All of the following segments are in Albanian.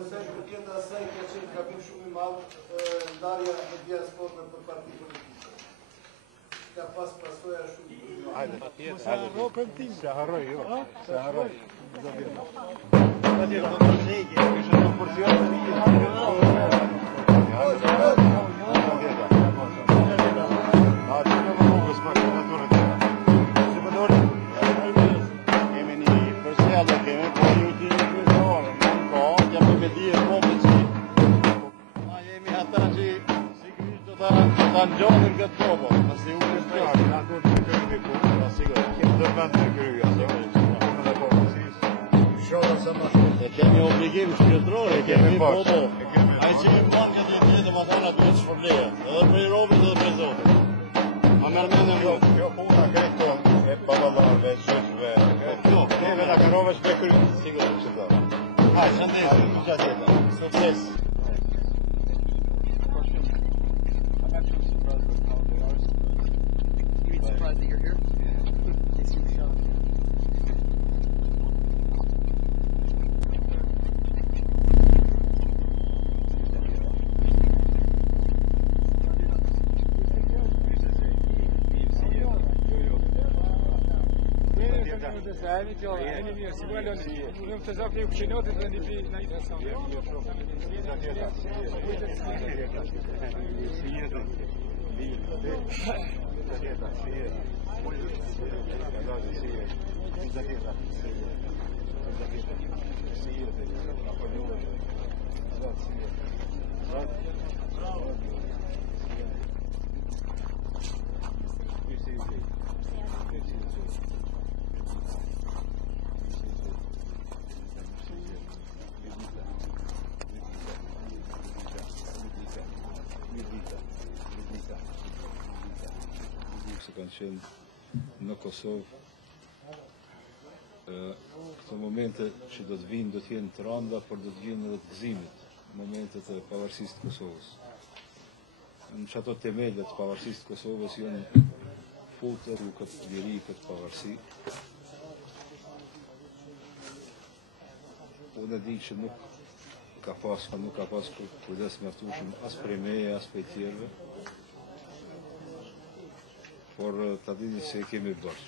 besoj që përkënda asaj ka qenë gabim shumë I madh ndarja e diasporës për parti politike. Ka pas pasoja shumë. Hajde. Se harrokën tim. Se harroj, jo. Se harroj. Han gör det bra va. Men det är oerhört. Han går till mycket på. Jag ser det. Det vänder gru alltså. Det var precis. Kör samma sak. Det kan ju obligera sig att dra det. Kan vi både. Jag ser ju man kan inte det vad annat blir för det. Det blir Robin det blir så. Han men jag får ha grejt då. Bara det köpve. Det är väl att Robin spelar ut sig också då. Nej, sen det är det. Success. Surprised that you're here? Yeah. Takes you a shot. Kanë qenë në Kosovë. Këto momente që do të vinë do të jenë të rënda, por do të vinë edhe të gëzimit, momentet e pavarësisë të Kosovës. Në çato temelet të pavarësisë të Kosovës janë futur këtë liri, këtë pavarësi. Unë e di që nuk ka pas kujdes mjaftueshëm as prej meje, as prej tjerëve. Por ta dini se kemi borx.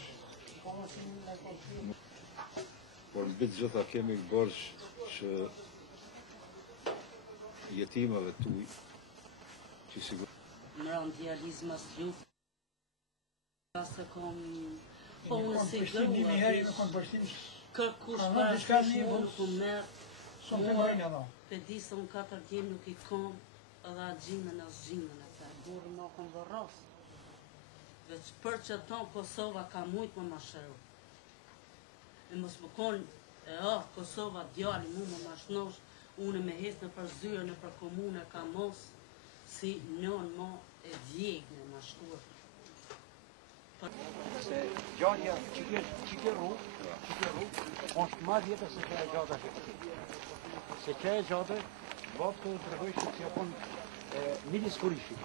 Por mbi të gjitha kemi borx që jetimave tuaj që sigurisht në randjalizmas luft se kom po unë si kërkush parasysh mund ku merë pe di se unë 4 vjet nuk I kom edhe agjinën as gjinën e të burë më kom vërros veç për që tonë Kosova ka mujtë më masheru e mos më konë Kosova djali mu më mashnosh unë me hes në për zyre në për komune ka mos si njën mo e djeg në mashkuar se gjanja që ke rrugë është ma vjetër se që e gjata që këti. Se që e gjata, batë të tregoj që që japon milis kurishi.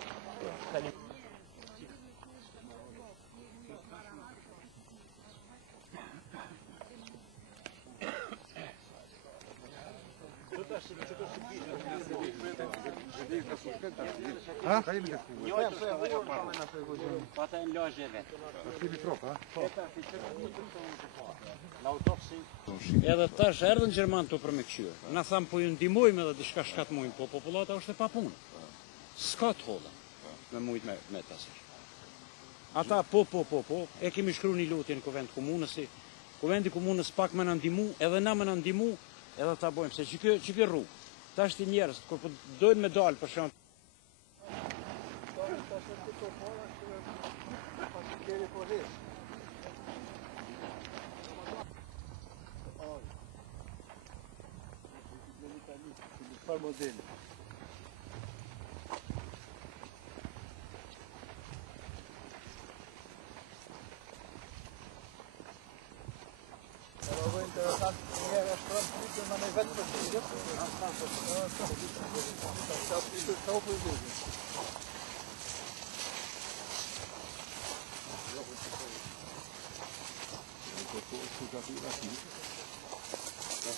Ata në lojë vetë. Edhe tash erdhën Gjerman të për me këqyre. Na thamë po ju ndihmojmë edhe diçka shkatmojmë, po popullata është e papunë. S'ka të holla me mujt me tasësh. Ata po, e kemi shkruar një lutje në kuvend komunës, kuvendi komunës pak më na ndihmu, edhe na më na ndihmu, edhe ta bëjmë se që ky rrugë. Tash ti njerëz kur po dojnë me dal për shemb Par model. Era interessant, era strand maar een wet verdienen. Dat is het zoveel doen. I'm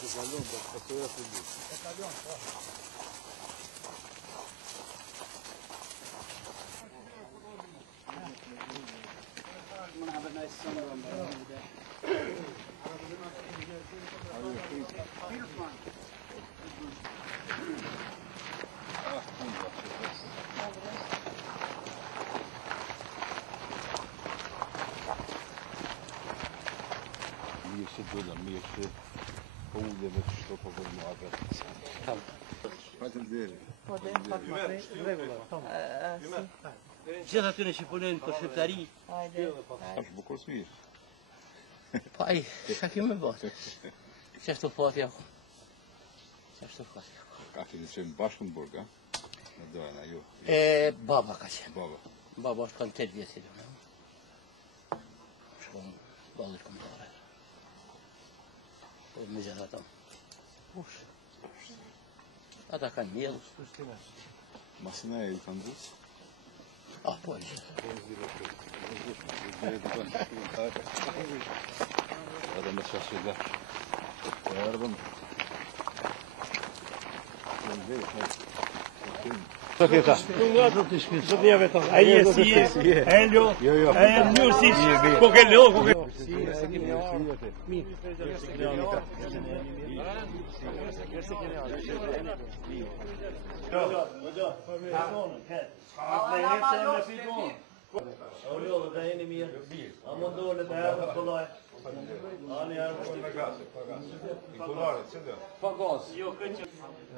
gonna have a nice summer on there. Peter Fun. Mi jeszcze dodam, mi jeszcze południe we wszystko powolno agresję. Patentiery. Gjithë atyre që punojnë për shqiptari. Aż bukur smirë. Po ai, çka kemi bërë? Çfarë fati ako? Çfarë fati ako? Ka që në bashkë në burg, a? Në dojnë, ajo. Baba ka qenë. Baba. Baba është kanë 8 vjetë do. Shumë ballit kombëtare. Po më gjithë ata. Ush. Ata kanë miell. Masina e i kanë dhëtë? Ah, po e gjithë. Edhe me qasë dhe. Erdhëm. Sofjeta. Sofjeta. Ai e si e. Elio. Ai e mirë si. Ku ke lë, ku ke.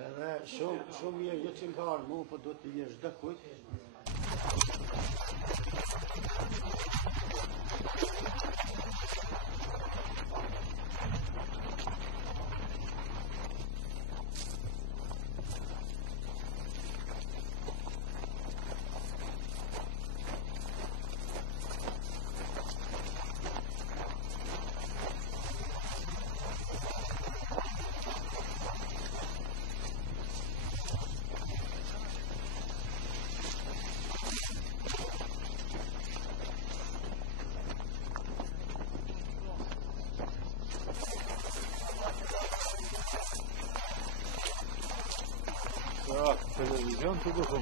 Edhe shumë mirë, jo që më ka arë mu, po do të jesh dhe kujt. Televizion të do të